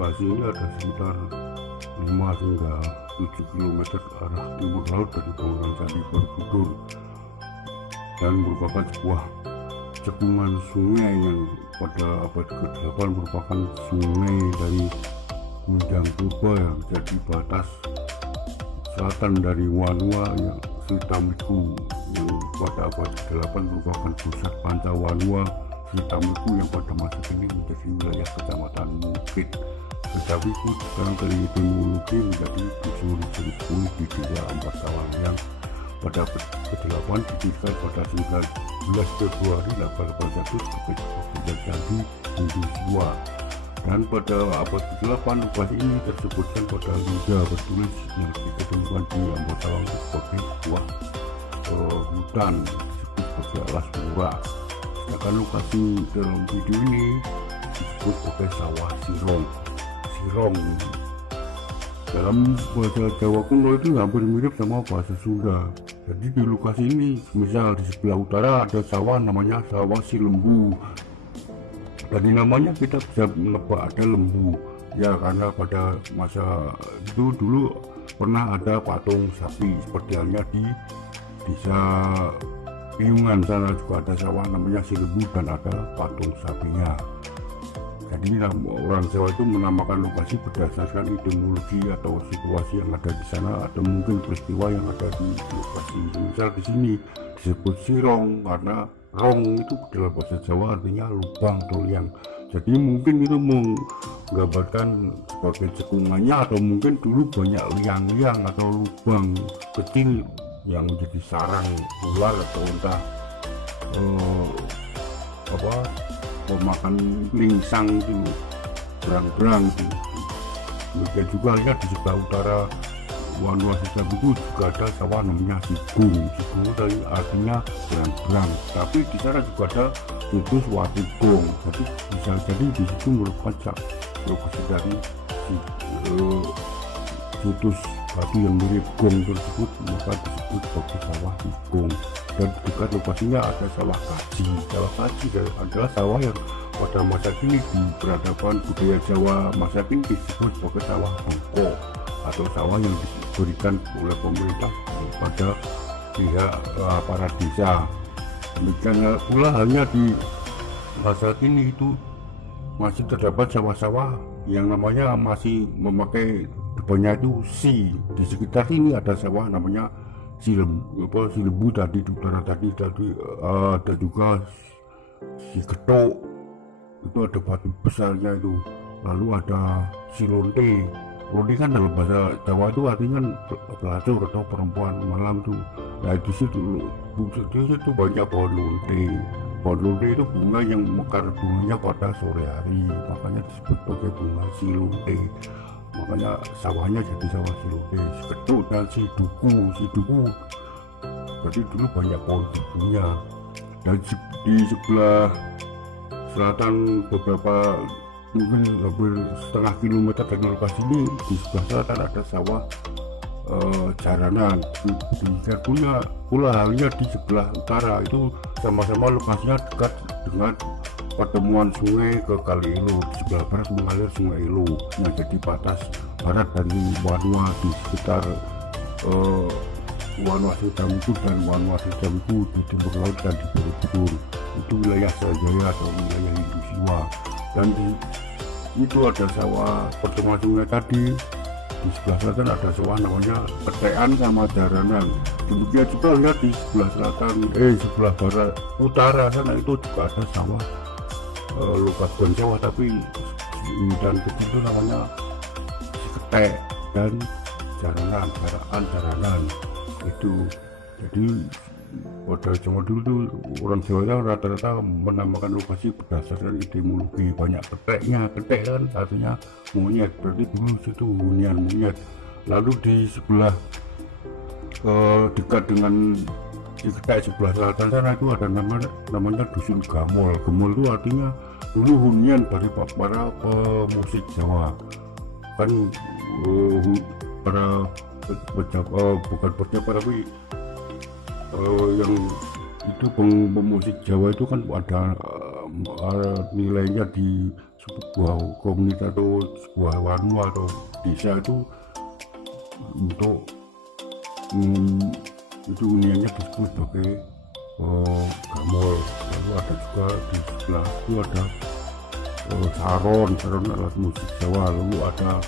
lokasi ini ada sekitar 5 hingga 7 km ke arah timur laut dari bangunan Candi Borobudur, dan merupakan sebuah cekungan sungai yang pada abad ke-8 merupakan sungai dari Gunjang Purba yang menjadi batas selatan dari Wanua yang Sritamiku, yang pada abad ke-8 merupakan pusat Pancawanua Sritamiku yang pada masa kini menjadi wilayah Kecamatan Mukit. Tetapi sekarang dari etimologi menjadi dusun Jerukui di Desa Ampastawan yang pada abad ke-8 didirikan pada 19 Februari 1881 sebagai sebuah candi Hindu Siwa. Dan pada abad ke-8 lokasi ini tersebutkan pada lidah bertulis yang diketemukan di Ampastawan sebagai sebuah hutan disebut sebagai alas murah. Sedangkan lokasi dalam video ini disebut sebagai sawah Sirong. Dalam bahasa Jawa kuno itu hampir mirip sama bahasa Sunda. Jadi di lokasi ini, misal di sebelah utara ada sawah namanya sawah Silembu. Dari namanya kita bisa menebak ada lembu, ya karena pada masa itu dulu pernah ada patung sapi seperti halnya di desa Piungan sana juga ada sawah namanya Silembu dan ada patung sapinya. Jadi orang Jawa itu menamakan lokasi berdasarkan etimologi atau situasi yang ada di sana atau mungkin peristiwa yang ada di lokasi. Misal di sini disebut Sirong karena rong itu dalam bahasa Jawa artinya lubang atau liang. Jadi mungkin itu menggambarkan sebagai cekungannya, atau mungkin dulu banyak liang-liang atau lubang kecil yang menjadi sarang ular atau entah pemakan lingsang itu, berang-berang itu. Kemudian juga lihat di sebelah utara Wanua Sritamiku juga ada sawah namanya Sigung. Sigung dari artinya berang-berang, tapi di sana juga ada situs Watugong. Jadi bisa jadi di situ merupakan lokasi dari situs batu yang mirip gong tersebut, maka disebut sebagai sawah Sigung. Dan dekat lokasinya ada sawah Kaji. Sawah Kaji adalah sawah yang pada masa kini di peradaban budaya Jawa masa kini disebut sebagai sawah bongko atau sawah yang diberikan oleh pemerintah pada pihak para desa. Demikian pula halnya di masa kini itu masih terdapat sawah-sawah yang namanya masih memakai depannya itu si. Di sekitar ini ada sawah namanya Silembu tadi di utara tadi ada juga si Ketok, itu ada batu besarnya itu. Lalu ada si Lonte. Lonte kan dalam bahasa Jawa itu artinya pelacur atau perempuan malam tuh. Nah di situ banyak pohon lonte. Pohon lonte itu bunga yang mekar bunganya pada sore hari, makanya disebut sebagai bunga si lonte. Makanya sawahnya jadi sawah Silote. Si Ketuk dan si Duku. Jadi dulu banyak pohon dukunya. Dan di sebelah selatan beberapa mungkin hampir setengah kilometer dari lokasi ini, di sebelah selatan ada sawah Jaranan. Di pula halnya di sebelah utara itu sama-sama lokasinya dekat dengan pertemuan sungai ke Kali Ilo. Di sebelah barat mengalir Sungai Ilo yang jadi batas barat dari Wanua di sekitar Wanua Sritamiku dan Wanua Sritamiku di timur laut dan di Borobudur. Itu wilayah Jaya atau wilayah Hindu Siwa. Dan itu ada sawah pertemuan sungai tadi. Di sebelah selatan ada sawah namanya Ketekan sama Jaranan. Demikian juga lihat di sebelah selatan sebelah barat utara sana itu juga ada sawah lokasi sawah tapi dan itu namanya Ketek dan Jaranan itu. Jadi pada zaman dulu tuh orang Jawa rata-rata menamakan lokasi berdasarkan etimologi. Banyak keteknya, ketek kan artinya monyet, berarti dulu situ hunian monyet. Lalu di sebelah dekat dengan di Ketek sebelah selatan sana itu ada namanya Dusun Gamol. Gamol itu artinya dulu hunian dari para pemusik Jawa kan, para bukan pejabat tapi yang itu pemusik Jawa itu kan ada nilainya di sebuah komunitas atau sebuah wanwa atau desa itu untuk itu huniannya disebut sebagai gamol. Lalu ada juga di sebelah itu ada saron alat musik Jawa, lalu ada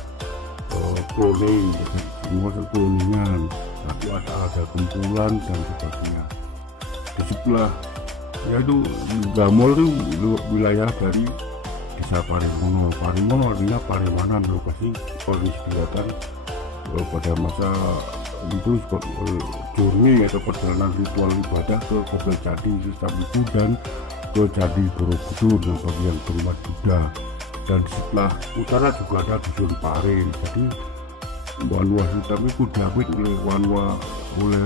kloning, semua kloningan, lalu ada kumpulan dan sebagainya. Di sebelah yaitu gamol itu wilayah dari desa Parimono. Parimono artinya Parimanan, lokasi kondisi kelihatan pada masa itu journey atau perjalanan ritual ibadah ke Kobel Candi Sistem itu dan ke Candi Borobudur yang bagian berumah Buddha. Dan di sebelah utara juga ada dusun Paren. Jadi Wanwa Sistem itu diapit oleh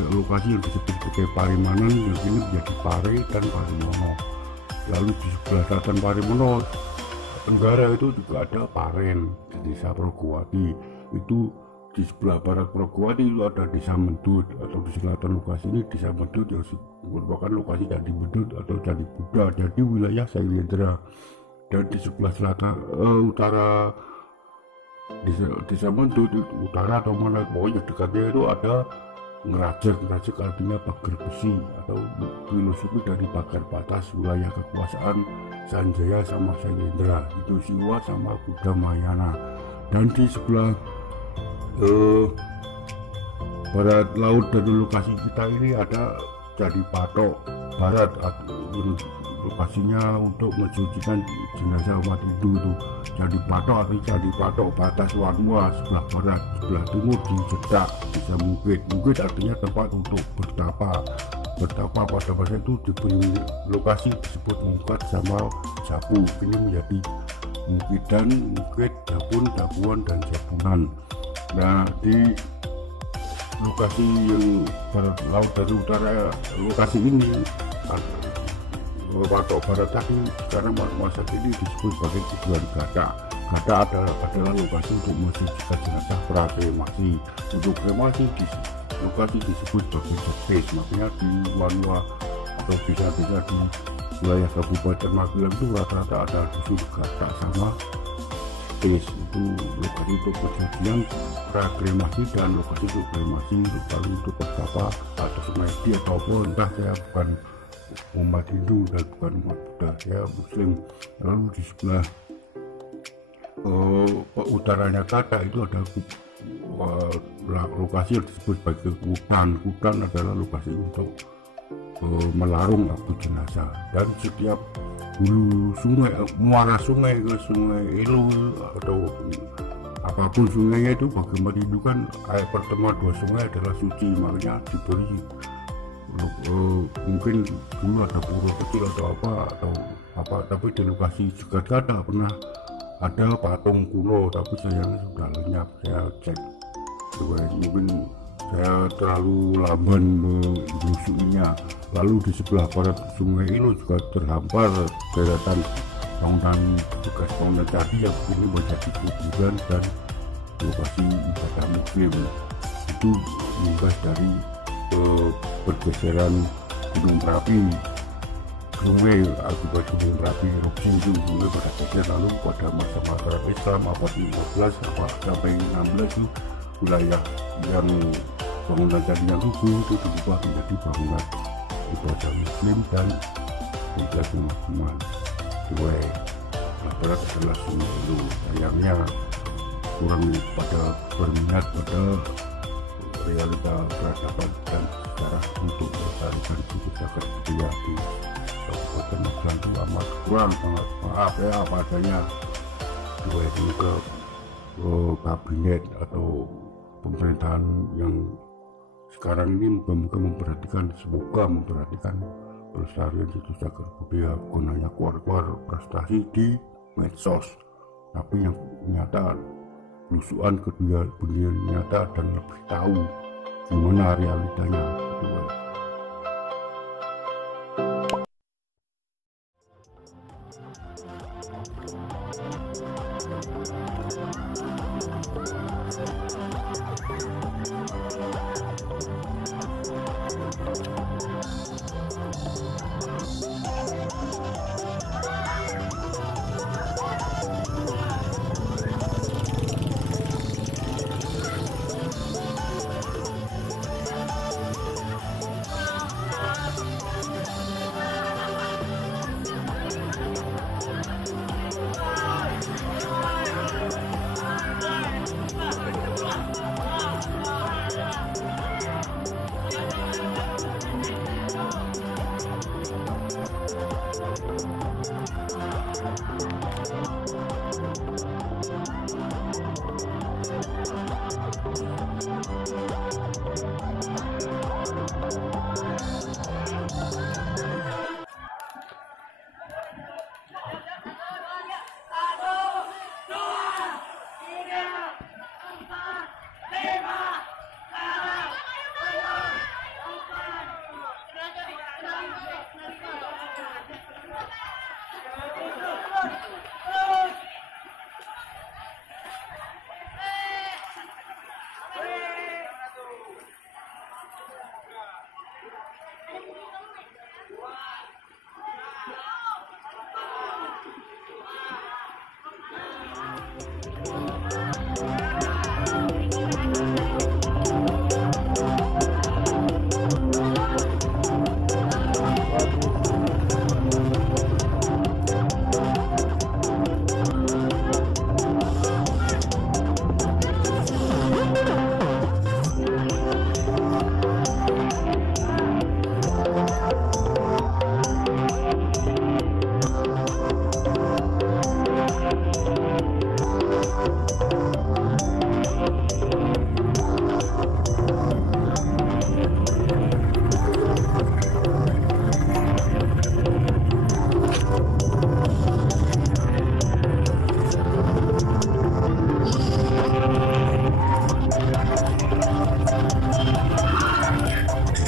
lokasi yang disebut sebagai Parimanan yang kini menjadi Pare dan Parimono. Lalu di sebelah selatan Parimono tenggara itu juga ada Paren di desa Progowati. Itu di sebelah barat Progowati itu ada desa Mendut, atau di selatan lokasi ini desa Mendut yang merupakan lokasi Candi Mendut atau Candi Buddha, jadi wilayah Sailendra. Dan di sebelah selatan utara desa Mendut itu utara atau mana pokoknya dekatnya itu ada Ngerajek. Ngerajek artinya pagar besi atau filosofi dari pagar batas wilayah kekuasaan Sanjaya sama Sailendra, itu Siwa sama Buddha Mahayana. Dan di sebelah barat laut dari lokasi kita ini ada Candi Patok Barat, lokasinya untuk mensucikan jenazah umat Hindu. Itu Candi Patok artinya Candi Patok batas Wanwa sebelah barat, sebelah timur di Jedak bisa Mukit. Mukit artinya tempat untuk bertapa. Bertapa pada masa itu diberi lokasi disebut Mungkat sama Jabu, ini menjadi Mukidan, Mukit, Jabun, Jabuan dan Jabunan. Nah, di lokasi yang barat laut dari utara lokasi ini Patok Barat tadi sekarang masa ini disebut sebagai tujuan Gada. Gada adalah lokasi untuk mensucikan jenazah prakremasi. Untuk kremasi di lokasi disebut sebagai Jepes. Makanya di Wanwa atau desa-desa di wilayah Kabupaten Magelang itu rata-rata ada dusun Gada sama itu lokasi untuk kejadian prakremasi dan lokasi untuk kremasi, lalu untuk bertapa atau semedi atau apa, entah. Saya bukan umat Hindu dan bukan umat Buddha, saya Muslim. Lalu di sebelah utaranya Kata itu ada lokasi yang disebut sebagai Kutan. Kutan adalah lokasi untuk melarung abu jenazah. Dan setiap hulu sungai, muara sungai ke Sungai Elo atau apapun sungainya itu bagi umat Hindu kan air pertemuan dua sungai adalah suci, makanya diberi mungkin dulu ada pura kecil atau apa, tapi di lokasi Jegat Kata pernah ada patung kuno, tapi sayangnya sudah lenyap. Saya cek mungkin saya terlalu lamban menelusuinya. Lalu di sebelah barat Sungai Elo juga terhampar deretan bangunan bekas bangunan tadi yang ini menjadi kuburan dan lokasi ibadah Muslim. Itu imbas dari pergeseran Gunung Merapi, sungai akibat Gunung Merapi erupsi itu mulai pada geser. Lalu pada masa masyarakat Islam abad 15 sampai 16 itu wilayah yang bangunan tadinya rubuh itu diubah menjadi bangunan ibadah Muslim dan ibadah Musliman. Dua barat adalah Sungai Elo. Sayangnya kurang pada berminat pada realita peradaban dan sejarah untuk melestarikan budaya budaya di Kabupaten Magelang itu amat kurang, sangat maaf ya apa adanya. Dua itu ke kabinet atau pemerintahan yang sekarang ini moga-moga semoga memperhatikan pelestarian situs cagar budaya, bukan hanya keluar-keluar prestasi di medsos, tapi yang nyata lusuan kedua dunia nyata dan lebih tahu gimana realitanya.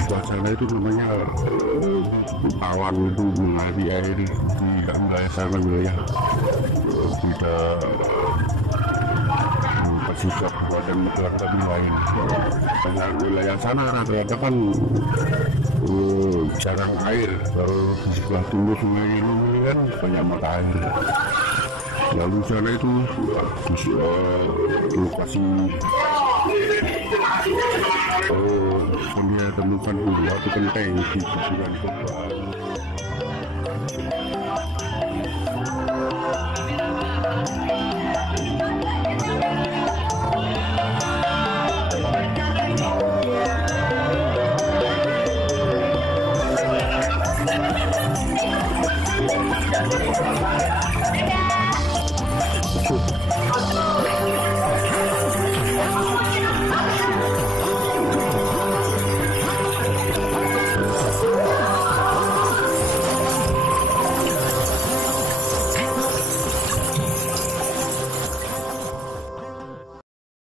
Suasana itu namanya awan itu mengalir air di wilayah sana, wilayah tidak pesisir Kabupaten Medan tapi lain. Banyak wilayah sana rata-rata kan jarang air, kalau di sebelah timur Sungai Ilu ini kan banyak mata air. Lalu sana itu lokasi dia temukan batu kenteng di kuburan korban.